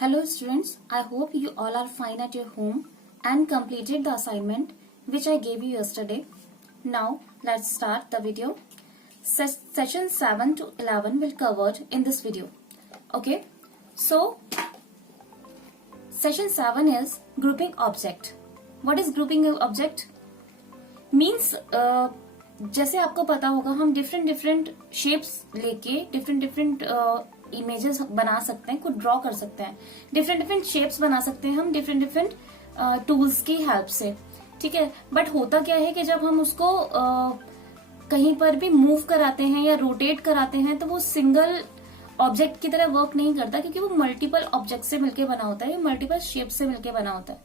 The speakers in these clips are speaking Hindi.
Hello students, I hope you all are fine at your home and completed the assignment which I gave you yesterday. Now let's start the video. Session 7 to 11 will cover in this video. Okay, so session 7 is grouping object. What is grouping object? Means जैसे आपको पता होगा हम डिफरेंट शेप्स लेके डिफरेंट इमेजेस बना सकते हैं, कुछ ड्रॉ कर सकते हैं, डिफरेंट शेप्स बना सकते हैं हम डिफरेंट टूल्स की हेल्प से. ठीक है, बट होता क्या है कि जब हम उसको कहीं पर भी मूव कराते हैं या रोटेट कराते हैं तो वो सिंगल ऑब्जेक्ट की तरह वर्क नहीं करता, क्योंकि वो मल्टीपल ऑब्जेक्ट से मिलकर बना होता है, मल्टीपल शेप से मिलकर बना होता है.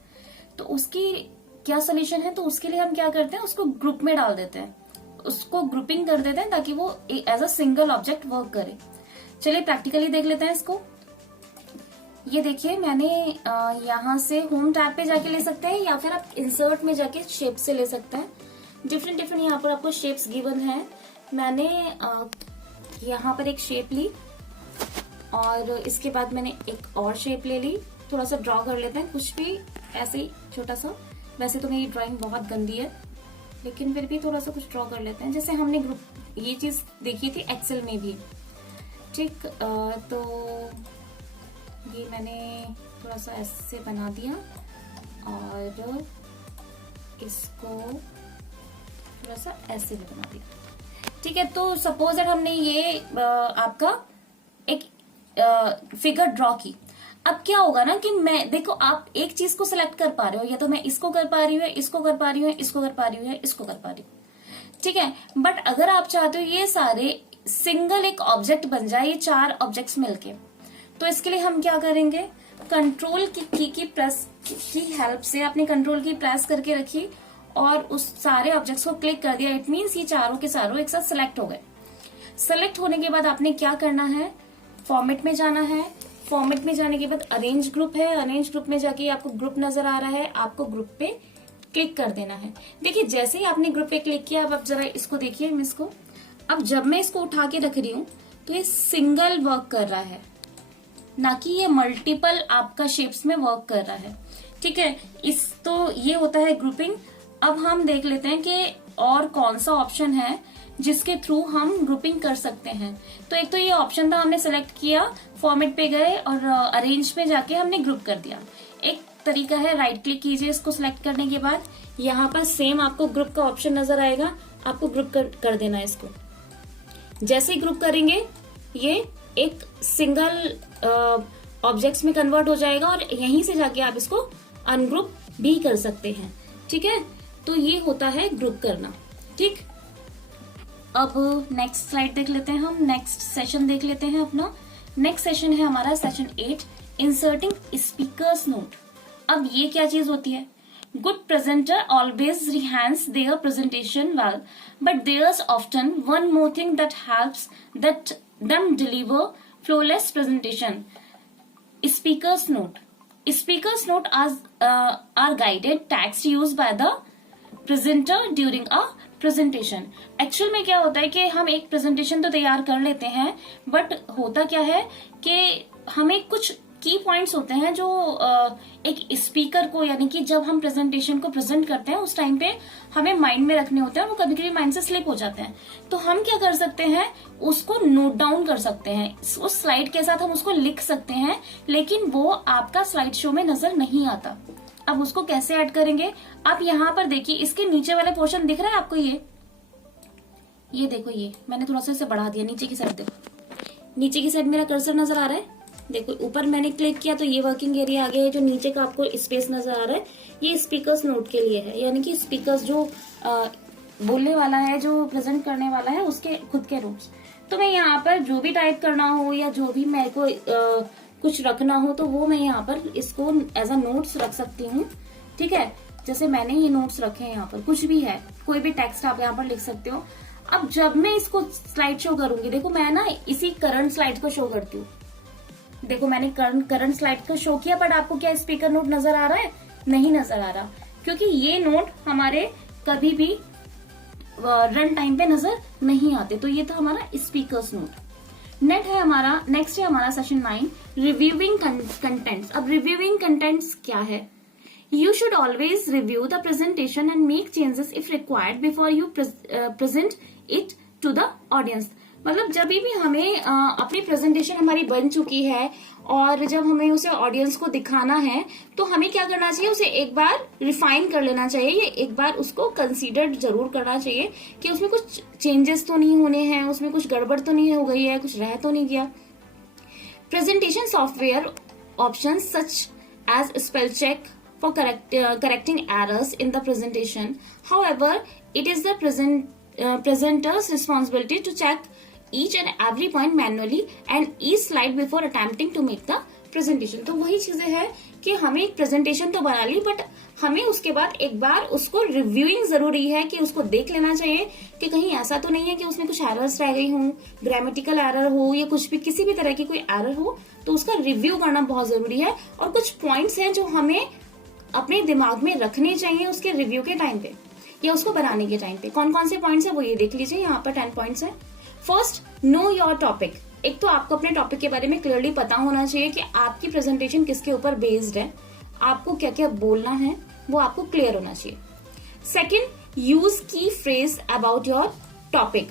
तो उसकी क्या सोल्यूशन है? तो उसके लिए हम क्या करते हैं, उसको ग्रुप में डाल देते हैं, उसको ग्रुपिंग कर देते हैं ताकि वो as a single object work करे. चलिए प्रैक्टिकली देख लेते हैं इसको. ये देखिए, मैंने यहाँ से होम टैब पे जाके ले सकते हैं या फिर आप इंसर्ट में जाके शेप से ले सकते हैं. डिफरेंट यहाँ पर आपको शेप्स गिवन है. मैंने यहाँ पर एक शेप ली और इसके बाद मैंने एक और शेप ले ली. थोड़ा सा ड्रॉ कर लेते हैं, कुछ भी ऐसे ही छोटा सा. वैसे तो मेरी ड्राइंग बहुत गंदी है, लेकिन फिर भी थोड़ा सा कुछ ड्रॉ कर लेते हैं. जैसे हमने ग्रुप ये चीज देखी थी एक्सेल में भी. ठीक, तो ये मैंने थोड़ा सा ऐसे बना दिया और इसको थोड़ा सा ऐसे भी बना दिया. ठीक है, तो सपोज दैट हमने ये आपका एक फिगर ड्रॉ की. अब क्या होगा ना कि मैं देखो, आप एक चीज को सिलेक्ट कर पा रहे हो, या तो मैं इसको कर पा रही हूँ, इसको कर पा रही हूँ, इसको कर पा रही हूँ, इसको कर पा रही हूँ. ठीक है, बट अगर आप चाहते हो ये सारे सिंगल एक ऑब्जेक्ट बन जाए, ये 4 ऑब्जेक्ट्स मिलके, तो इसके लिए हम क्या करेंगे, कंट्रोल की प्रेस की हेल्प से आपने कंट्रोल की प्रेस करके रखी और उस सारे ऑब्जेक्ट्स को क्लिक कर दिया. इट मीन्स ये चारों के चारों एक साथ सिलेक्ट हो गए. सिलेक्ट होने के बाद आपने क्या करना है, फॉर्मेट में जाना है. फॉर्मेट में जाने के बाद अरेंज ग्रुप है, अरेंज ग्रुप में जाके आपको ग्रुप नजर आ रहा है, आपको ग्रुप पे क्लिक कर देना है. देखिए, जैसे ही आपने ग्रुप पे क्लिक किया, अब आप जरा इसको देखिए, इसको अब जब मैं इसको उठा के रख रही हूं तो ये सिंगल वर्क कर रहा है, ना कि ये मल्टीपल आपका शेप्स में वर्क कर रहा है. ठीक है, इस तो ये होता है ग्रुपिंग. अब हम देख लेते हैं कि और कौन सा ऑप्शन है जिसके थ्रू हम ग्रुपिंग कर सकते हैं. तो एक तो ये ऑप्शन था, हमने सेलेक्ट किया, फॉर्मेट पे गए और अरेंज में जाके हमने ग्रुप कर दिया. एक तरीका है, राइट क्लिक कीजिए इसको सिलेक्ट करने के बाद, यहाँ पर सेम आपको ग्रुप का ऑप्शन नजर आएगा, आपको ग्रुप कर देना है इसको. जैसे ही ग्रुप करेंगे ये एक सिंगल ऑब्जेक्ट्स में कन्वर्ट हो जाएगा और यहीं से जाके आप इसको अनग्रुप भी कर सकते हैं. ठीक है, तो ये होता है ग्रुप करना. ठीक, अब नेक्स्ट स्लाइड देख लेते हैं, हम नेक्स्ट सेशन देख लेते हैं. अपना नेक्स्ट सेशन है हमारा सेशन 8, इंसर्टिंग स्पीकर्स नोट. अब ये क्या चीज होती है? Good presenter always enhance their presentation well, but there's often one more thing that helps them deliver flawless presentation. Speaker's note. Speaker's note are guided text used by the presenter during a presentation. Actual में क्या होता है कि हम एक प्रेजेंटेशन तो तैयार कर लेते हैं, बट होता क्या है कि हमें कुछ की पॉइंट्स होते हैं जो एक स्पीकर को, यानी कि जब हम प्रेजेंटेशन को प्रेजेंट करते हैं उस टाइम पे हमें माइंड में रखने होते हैं, वो कभी कभी माइंड से स्लिप हो जाते हैं. तो हम क्या कर सकते हैं, उसको नोट डाउन कर सकते हैं, उस स्लाइड के साथ हम उसको लिख सकते हैं, लेकिन वो आपका स्लाइड शो में नजर नहीं आता. अब उसको कैसे ऐड करेंगे, आप यहाँ पर देखिए, इसके नीचे वाले पोर्शन दिख रहा है आपको, ये देखो, ये मैंने थोड़ा सा इसे बढ़ा दिया. नीचे की साइड देखो, नीचे की साइड मेरा कर्सर नजर आ रहा है. देखो, ऊपर मैंने क्लिक किया तो ये वर्किंग एरिया आ गया है. जो नीचे का आपको स्पेस नजर आ रहा है, ये स्पीकर्स नोट के लिए है, यानी कि स्पीकर्स जो बोलने वाला है, जो प्रेजेंट करने वाला है, उसके खुद के रूट्स. तो मैं यहाँ पर जो भी टाइप करना हो या जो भी मेरे को कुछ रखना हो, तो वो मैं यहाँ पर इसको एज अ नोट्स रख सकती हूँ. ठीक है, जैसे मैंने ये नोट्स रखे हैं, यहाँ पर कुछ भी है, कोई भी टेक्स्ट आप यहाँ पर लिख सकते हो. अब जब मैं इसको स्लाइड शो करूंगी, देखो मैं ना इसी करंट स्लाइड को शो करती हूँ. देखो, मैंने करंट स्लाइड को शो किया, बट आपको क्या स्पीकर नोट नजर आ रहा है? नहीं नजर आ रहा, क्योंकि ये नोट हमारे कभी भी रन टाइम पे नजर नहीं आते. तो ये था हमारा स्पीकर्स नोट. नेक्स्ट है हमारा सेशन 9, रिव्यूइंग कंटेंट्स। अब रिव्यूइंग कंटेंट्स क्या है? You should always review the presentation and make changes if required before you present it to the audience। मतलब जब भी हमें अपनी प्रेजेंटेशन हमारी बन चुकी है और जब हमें उसे ऑडियंस को दिखाना है तो हमें क्या करना चाहिए, उसे एक बार रिफाइन कर लेना चाहिए, या एक बार उसको कंसीडर जरूर करना चाहिए कि उसमें कुछ चेंजेस तो नहीं होने हैं, उसमें कुछ गड़बड़ तो नहीं हो गई है, कुछ रह तो नहीं गया। Presentation software option such as spell check for correcting errors in the presentation. However, it is the presenter's responsibility to check each and every point manually and each slide before attempting to make the presentation। तो वही चीजें हैं कि हमें एक प्रेजेंटेशन तो बना ली, बट हमें उसके बाद एक बार उसको रिव्यूइंग जरूरी है कि उसको देख लेना चाहिए कि कहीं ऐसा तो नहीं है कि उसमें कुछ एरर्स रह गई हों, ग्रामेटिकल एरर हो या कुछ भी किसी भी तरह की कोई एरर हो, तो उसका रिव्यू करना बहुत जरूरी है। और कुछ पॉइंट्स हैं जो हमें अपने दिमाग में रखने चाहिए उसके रिव्यू के टाइम पे या उसको बनाने के टाइम पे। कौन कौन से पॉइंट्स है वो ये देख लीजिए, यहाँ पर 10 पॉइंट्स है। First, know your topic. एक तो आपको अपने टॉपिक के बारे में क्लियरली पता होना चाहिए कि आपकी प्रेजेंटेशन किसके ऊपर बेस्ड है, आपको क्या क्या बोलना है वो आपको क्लियर होना चाहिए। सेकेंड, यूज की फ्रेज अबाउट योर टॉपिक।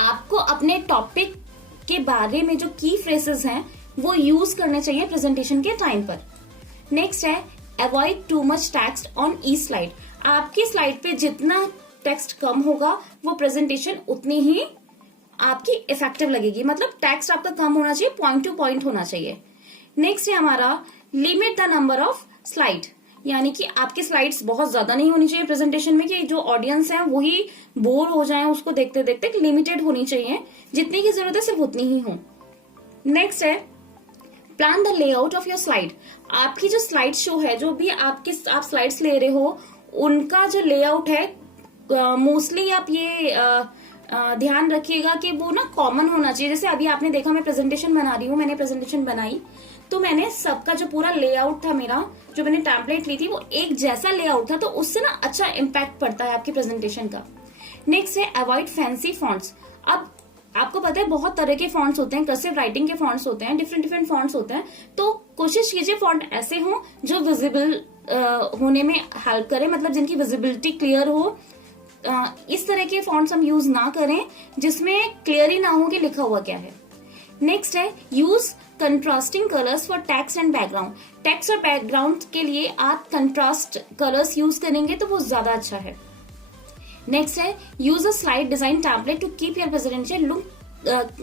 आपको अपने टॉपिक के बारे में जो की फ्रेजेस हैं वो यूज करने चाहिए प्रेजेंटेशन के टाइम पर। नेक्स्ट है, avoid too much text on each slide. आपकी स्लाइड पे जितना टेक्स्ट कम होगा वो प्रेजेंटेशन उतनी ही आपकी इफेक्टिव लगेगी। मतलब टेक्स्ट आपका कम होना चाहिए, पॉइंट टू पॉइंट होना चाहिए। नेक्स्ट है हमारा, limit the number of slide. यानी कि आपकी स्लाइड्स बहुत ज्यादा नहीं होनी चाहिए प्रेजेंटेशन में कि जो ऑडियंस है वही बोर हो जाए उसको देखते देखते। लिमिटेड होनी चाहिए, जितनी की जरूरत है सिर्फ उतनी ही हो। नेक्स्ट है, plan the layout of your slide. आपकी जो स्लाइड शो है, जो भी आप स्लाइड्स ले रहे हो, उनका जो लेआउट है मोस्टली आप ये ध्यान रखिएगा कि वो ना कॉमन होना चाहिए। जैसे अभी आपने देखा मैं प्रेजेंटेशन बना रही हूँ, मैंने प्रेजेंटेशन बनाई तो मैंने सबका जो पूरा लेआउट था मेरा, जो मैंने टेम्पलेट ली थी वो एक जैसा लेआउट था, तो उससे ना अच्छा इम्पैक्ट पड़ता है आपकी प्रेजेंटेशन का। नेक्स्ट है, अवॉइड फैंसी फॉन्ट्स। अब आपको पता है बहुत तरह के फॉन्ट्स होते हैं, कर्सिव राइटिंग के फॉन्ट्स होते हैं, डिफरेंट फॉन्ट्स होते हैं, तो कोशिश कीजिए फॉन्ट ऐसे हो जो विजिबल होने में हेल्प करे, मतलब जिनकी विजिबिलिटी क्लियर हो। इस तरह के फॉन्ट्स हम यूज ना करें जिसमें क्लियर ही ना हो कि लिखा हुआ क्या है। नेक्स्ट है, use contrasting colours for text and background. Text और बैकग्राउंड के लिए आप कंट्रास्ट कलर्स यूज करेंगे तो वो ज्यादा अच्छा है। नेक्स्ट है, use a slide design template to keep your presentation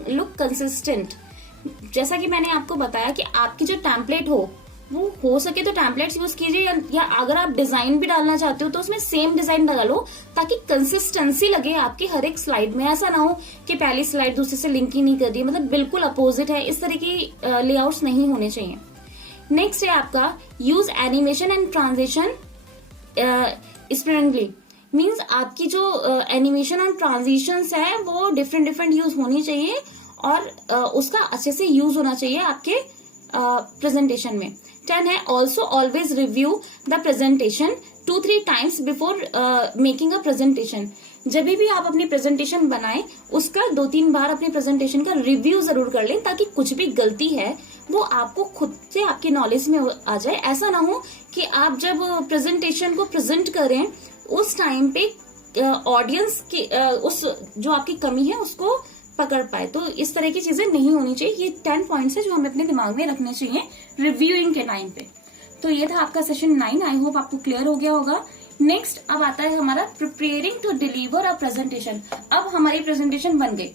look consistent. जैसा कि मैंने आपको बताया कि आपकी जो टेम्पलेट वो हो सके तो टेम्पलेट्स यूज कीजिए, या अगर आप डिजाइन भी डालना चाहते हो तो उसमें सेम डिजाइन डालो ताकि कंसिस्टेंसी लगे आपकी हर एक स्लाइड में। ऐसा ना हो कि पहली स्लाइड दूसरे से लिंक ही नहीं कर रही, मतलब बिल्कुल अपोजिट है, इस तरह की लेआउट्स नहीं होने चाहिए। नेक्स्ट है आपका, use animation and transition separately. Means आपकी जो एनिमेशन और ट्रांजिशंस है वो डिफरेंट यूज होनी चाहिए और उसका अच्छे से यूज होना चाहिए आपके प्रेजेंटेशन में। 10 है, also always review the presentation 2-3 times before making a presentation. जब भी आप अपनी प्रेजेंटेशन बनाएं उसका 2-3 बार अपने प्रेजेंटेशन का रिव्यू जरूर कर लें ताकि कुछ भी गलती है वो आपको खुद से आपकी नॉलेज में आ जाए। ऐसा ना हो कि आप जब प्रेजेंटेशन को प्रेजेंट करें उस टाइम पे ऑडियंस की उस जो आपकी कमी है उसको पकड़ पाए, तो इस तरह की चीजें नहीं होनी चाहिए। ये 10 पॉइंट्स है जो हमें अपने दिमाग में रखने चाहिए रिव्यूइंग के टाइम पे। तो ये था आपका सेशन 9, आई होप आपको क्लियर हो गया होगा। नेक्स्ट अब आता है हमारा preparing to deliver a presentation. अब हमारी प्रेजेंटेशन बन गई।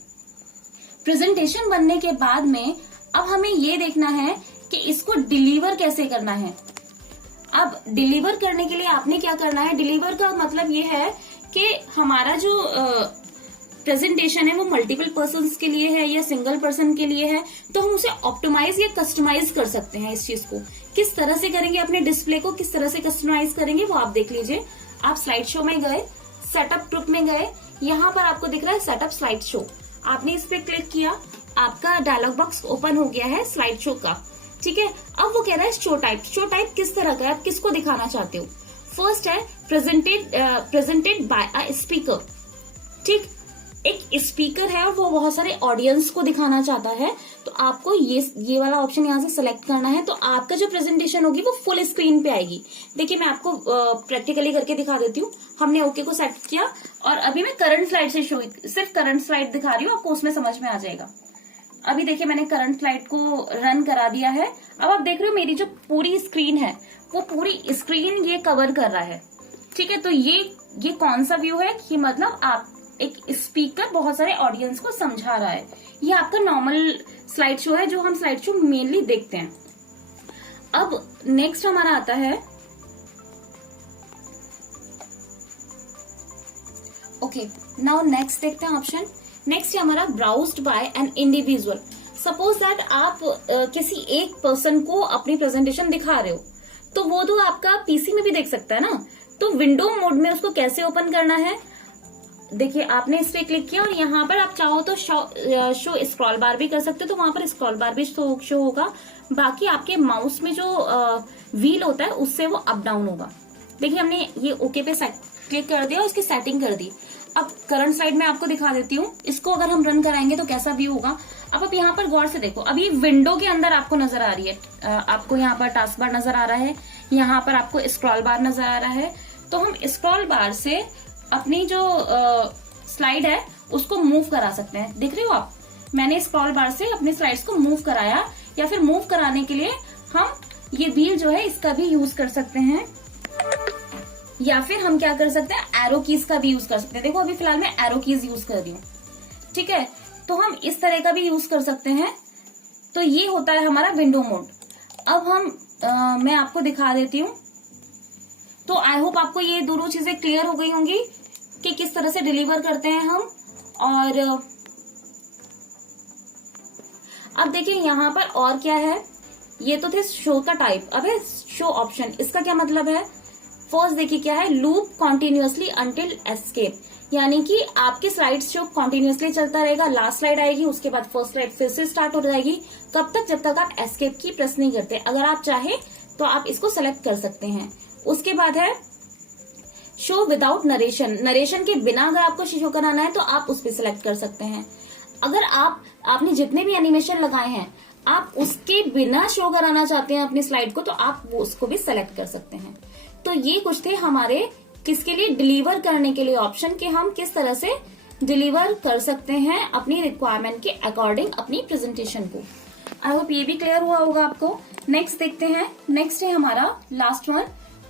प्रेजेंटेशन बनने के बाद में अब हमें ये देखना है कि इसको डिलीवर कैसे करना है। अब डिलीवर करने के लिए आपने क्या करना है, डिलीवर का मतलब ये है कि हमारा जो प्रेजेंटेशन है वो मल्टीपल पर्सन्स के लिए है या सिंगल पर्सन के लिए है, तो हम उसे ऑप्टिमाइज या कस्टमाइज कर सकते हैं। इस चीज को किस तरह से करेंगे, अपने डिस्प्ले को किस तरह से कस्टमाइज करेंगे वो आप देख लीजिए। आप स्लाइड शो में गए, सेटअप ग्रुप में गए, यहाँ पर आपको दिख रहा है सेटअप स्लाइड शो, आपने इस पे क्लिक किया, आपका डायलॉग बॉक्स ओपन हो गया है स्लाइड शो का। ठीक है, अब वो कह रहा है शो टाइप। शो टाइप किस तरह का है, आप किसको दिखाना चाहते हो। फर्स्ट है प्रेजेंटेड बाय अ स्पीकर। ठीक, एक स्पीकर है और वो बहुत सारे ऑडियंस को दिखाना चाहता है, तो आपको ये वाला ऑप्शन यहाँ से सिलेक्ट करना है। तो आपका जो प्रेजेंटेशन होगी वो फुल स्क्रीन पे आएगी। देखिए मैं आपको प्रैक्टिकली करके दिखा देती हूँ। हमने ओके को सेलेक्ट किया और अभी मैं करंट स्लाइड से सिर्फ करंट स्लाइड दिखा रही हूँ, आपको उसमें समझ में आ जाएगा। अभी देखिए मैंने करंट स्लाइड को रन करा दिया है। अब आप देख रहे हो मेरी जो पूरी स्क्रीन है वो पूरी स्क्रीन ये कवर कर रहा है, ठीक है। तो ये कौन सा व्यू है, ये मतलब आप एक स्पीकर बहुत सारे ऑडियंस को समझा रहा है। ये आपका नॉर्मल स्लाइड शो है जो हम स्लाइड शो मेनली देखते हैं। अब नेक्स्ट हमारा आता है, ओके नाउ नेक्स्ट देखते हैं ऑप्शन। नेक्स्ट है हमारा browsed by an individual. Suppose that आप किसी एक पर्सन को अपनी प्रेजेंटेशन दिखा रहे हो, तो वो तो आपका पीसी में भी देख सकता है ना। तो विंडो मोड में उसको कैसे ओपन करना है, देखिए आपने इस पे क्लिक किया और यहाँ पर आप चाहो तो शो स्क्रॉल बार भी कर सकते हो, तो वहां पर स्क्रॉल बार भी शो होगा। बाकी आपके माउस में जो व्हील होता है उससे वो अप डाउन होगा। देखिए हमने ये ओके पे क्लिक कर दिया और इसकी सेटिंग कर दी। अब करंट स्लाइड में आपको दिखा देती हूँ, इसको अगर हम रन कराएंगे तो कैसा व्यू होगा। अब आप यहाँ पर गौर से देखो, अभी विंडो के अंदर आपको नजर आ रही है, आपको यहाँ पर टास्क बार नजर आ रहा है, यहाँ पर आपको स्क्रॉल बार नजर आ रहा है। तो हम स्क्रॉल बार से अपनी जो स्लाइड है उसको मूव करा सकते हैं। देख रहे हो आप, मैंने स्क्रॉल बार से अपने स्लाइड्स को मूव कराया, या फिर मूव कराने के लिए हम ये व्हील जो है इसका भी यूज कर सकते हैं, या फिर हम क्या कर सकते हैं एरो कीज का भी यूज कर सकते हैं। देखो अभी फिलहाल मैं एरो कीज यूज कर रही हूँ, ठीक है। तो हम इस तरह का भी यूज कर सकते हैं। तो ये होता है हमारा विंडो मोड। अब हम मैं आपको दिखा देती हूँ। तो आई होप आपको ये दोनों चीजें क्लियर हो गई होंगी कि किस तरह से डिलीवर करते हैं हम। और अब देखिए यहाँ पर और क्या है, ये तो थे शो का टाइप। अब है शो ऑप्शन। इसका क्या मतलब है, फर्स्ट देखिए क्या है, लूप कॉन्टिन्यूअसली अंटिल एस्केप, यानी कि आपकी स्लाइड शो कॉन्टिन्यूअसली चलता रहेगा। लास्ट स्लाइड आएगी, उसके बाद फर्स्ट स्लाइड फिर से स्टार्ट हो जाएगी, कब तक, जब तक आप एस्केप की प्रेस नहीं करते। अगर आप चाहे तो आप इसको सेलेक्ट कर सकते हैं। उसके बाद है शो विदाउट नरेशन। नरेशन के बिना अगर आपको शो कराना है तो आप उस पर सिलेक्ट कर सकते हैं। अगर आपने जितने भी एनिमेशन लगाए हैं आप उसके बिना शो कराना चाहते हैं अपनी स्लाइड को, तो आप वो उसको भी सिलेक्ट कर सकते हैं। तो ये कुछ थे हमारे किसके लिए, डिलीवर करने के लिए ऑप्शन, कि हम किस तरह से डिलीवर कर सकते हैं अपनी रिक्वायरमेंट के अकॉर्डिंग अपनी प्रेजेंटेशन को। आई होप ये भी क्लियर हुआ होगा आपको। नेक्स्ट देखते हैं। नेक्स्ट है हमारा last one,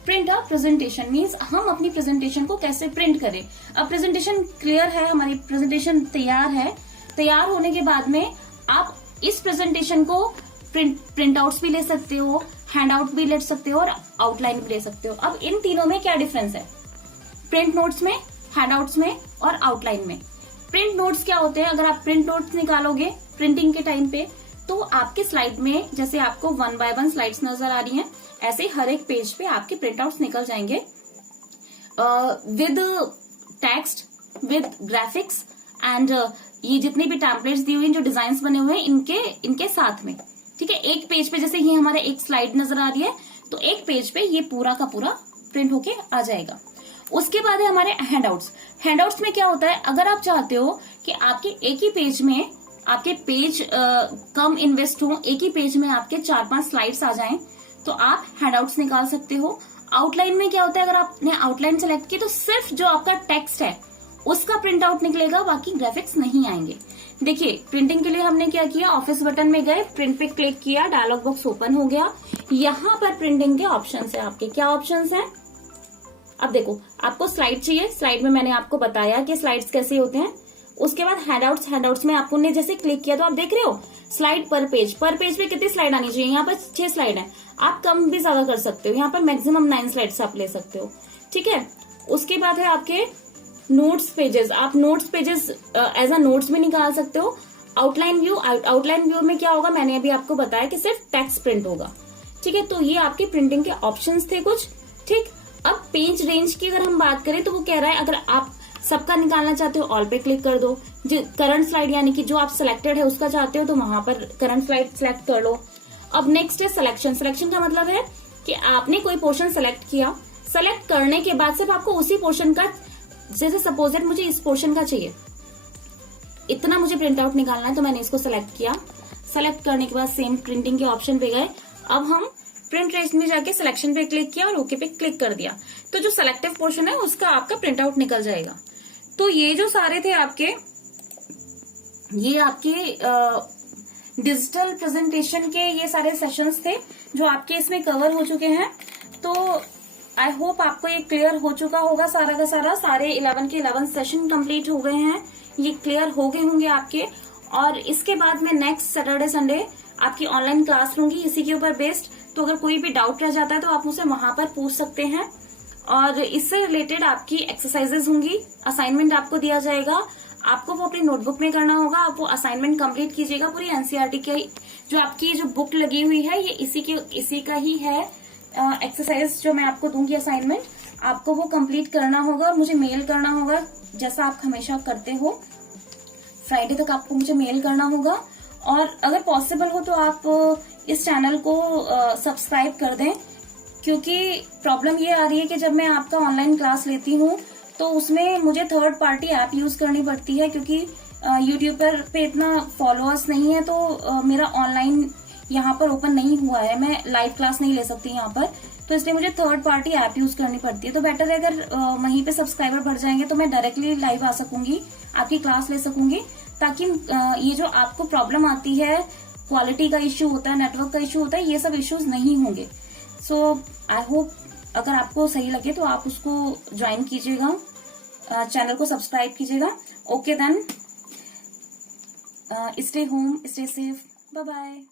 print a presentation. Means हम अपनी प्रेजेंटेशन को कैसे प्रिंट करें। अब प्रेजेंटेशन क्लियर है, हमारी प्रेजेंटेशन तैयार है। तैयार होने के बाद में आप इस प्रेजेंटेशन को प्रिंट आउट्स भी ले सकते हो, हैंड आउट भी ले सकते हो और आउटलाइन भी ले सकते हो। अब इन तीनों में क्या डिफरेंस है, प्रिंट नोट्स में, हैंड आउट्स में और आउटलाइन में। प्रिंट नोट्स क्या होते हैं, अगर आप प्रिंट नोट्स निकालोगे प्रिंटिंग के टाइम पे, तो आपके स्लाइड में जैसे आपको 1 बाय 1 स्लाइड्स नजर आ रही हैं, ऐसे हर एक पेज पे आपके प्रिंट आउट्स निकल जाएंगे with text, with graphics and ये जितने भी टेम्पलेट्स दी हुई हैं, जो डिजाइन बने हुए हैं, इनके साथ में, ठीक है। एक पेज पे जैसे ये हमारा एक स्लाइड नजर आ रही है, तो एक पेज पे ये पूरा का पूरा प्रिंट होके आ जाएगा। उसके बाद है हमारे हैंडआउट्स। हैंडआउट्स में क्या होता है, अगर आप चाहते हो कि आपके एक ही पेज में आपके पेज कम इन्वेस्ट हो, एक ही पेज में आपके 4-5 स्लाइड्स आ जाएं, तो आप हैंडआउट्स निकाल सकते हो। आउटलाइन में क्या होता है, अगर आपने आउटलाइन सेलेक्ट की तो सिर्फ जो आपका टेक्स्ट है उसका प्रिंट आउट निकलेगा, बाकी ग्राफिक्स नहीं आएंगे। देखिए प्रिंटिंग के लिए हमने क्या किया, ऑफिस बटन में गए, प्रिंट पे क्लिक किया, डायलॉग बॉक्स ओपन हो गया। यहाँ पर प्रिंटिंग के ऑप्शंस है आपके। क्या ऑप्शंस हैं, अब देखो आपको स्लाइड चाहिए, स्लाइड में मैंने आपको बताया कि स्लाइड्स कैसे होते हैं। उसके बाद हैंडआउट्स, हैंडआउट्स में आपको ने जैसे क्लिक किया तो आप देख रहे हो स्लाइड पर पेज पे कितनी स्लाइड आनी चाहिए, यहाँ पर 6 स्लाइड है। आप कम भी ज्यादा कर सकते हो, यहाँ पर मैक्सिमम 9 स्लाइड्स आप ले सकते हो, ठीक है। उसके बाद है आपके नोट्स पेजेस। आप notes pages as a notes भी निकाल सकते हो। आउटलाइन व्यू, आउटलाइन व्यू में क्या होगा, मैंने अभी आपको बताया कि सिर्फ टेक्स्ट प्रिंट होगा, ठीक है। तो ये आपके प्रिंटिंग के ऑप्शंस थे कुछ, ठीक। अब पेज रेंज की अगर हम बात करें तो वो कह रहा है अगर आप सबका निकालना चाहते हो ऑल पे क्लिक कर दो। करंट स्लाइड यानी कि जो आप सिलेक्टेड है उसका चाहते हो तो वहां पर करंट स्लाइड सिलेक्ट कर लो। अब नेक्स्ट है सिलेक्शन। सिलेक्शन का मतलब है कि आपने कोई पोर्शन सेलेक्ट किया, सेलेक्ट करने के बाद सिर्फ आपको उसी पोर्शन का, जैसे सपोज दैट मुझे इस पोर्शन का चाहिए, इतना मुझे प्रिंट आउट निकालना है, तो मैंने इसको सेलेक्ट किया। सेलेक्ट करने के बाद सेम प्रिंटिंग के ऑप्शन पे गए। अब हम प्रिंट रेस्ट में जाके सिलेक्शन पे क्लिक किया और ओके पे क्लिक कर दिया, तो जो सेलेक्टिव पोर्शन है उसका आपका प्रिंट आउट निकल जाएगा। तो ये जो सारे थे आपके, ये आपके डिजिटल प्रेजेंटेशन के ये सारे सेशंस थे जो आपके इसमें कवर हो चुके हैं। तो आई होप आपको ये क्लियर हो चुका होगा सारा का सारा। सारे 11 के 11 सेशन कंप्लीट हो गए हैं, ये क्लियर हो गए होंगे आपके। और इसके बाद मैं नेक्स्ट सैटरडे संडे आपकी ऑनलाइन क्लास लूंगी इसी के ऊपर बेस्ड। तो अगर कोई भी डाउट रह जाता है तो आप मुझसे वहां पर पूछ सकते हैं। और इससे रिलेटेड आपकी एक्सरसाइजेज होंगी, असाइनमेंट आपको दिया जाएगा, आपको वो अपनी नोटबुक में करना होगा। आप वो असाइनमेंट कंप्लीट कीजिएगा। पूरी एनसीईआरटी की जो आपकी जो बुक लगी हुई है ये इसी का ही है एक्सरसाइज जो मैं आपको दूंगी असाइनमेंट, आपको वो कंप्लीट करना होगा और मुझे मेल करना होगा, जैसा आप हमेशा करते हो। फ्राइडे तक आपको मुझे मेल करना होगा। और अगर पॉसिबल हो तो आप इस चैनल को सब्सक्राइब कर दें, क्योंकि प्रॉब्लम ये आ रही है कि जब मैं आपका ऑनलाइन क्लास लेती हूँ तो उसमें मुझे थर्ड पार्टी ऐप यूज करनी पड़ती है, क्योंकि यूट्यूब पे इतना फॉलोअर्स नहीं है। तो मेरा ऑनलाइन यहाँ पर ओपन नहीं हुआ है, मैं लाइव क्लास नहीं ले सकती यहाँ पर, तो इसलिए मुझे थर्ड पार्टी ऐप यूज करनी पड़ती है। तो बेटर है अगर वहीं पे सब्सक्राइबर बढ़ जाएंगे तो मैं डायरेक्टली लाइव आ सकूंगी, आपकी क्लास ले सकूंगी, ताकि ये जो आपको प्रॉब्लम आती है, क्वालिटी का इश्यू होता है, नेटवर्क का इश्यू होता है, ये सब इश्यूज नहीं होंगे। सो आई होप अगर आपको सही लगे तो आप उसको ज्वाइन कीजिएगा, चैनल को सब्सक्राइब कीजिएगा। Okay then, stay home, stay safe, bye bye.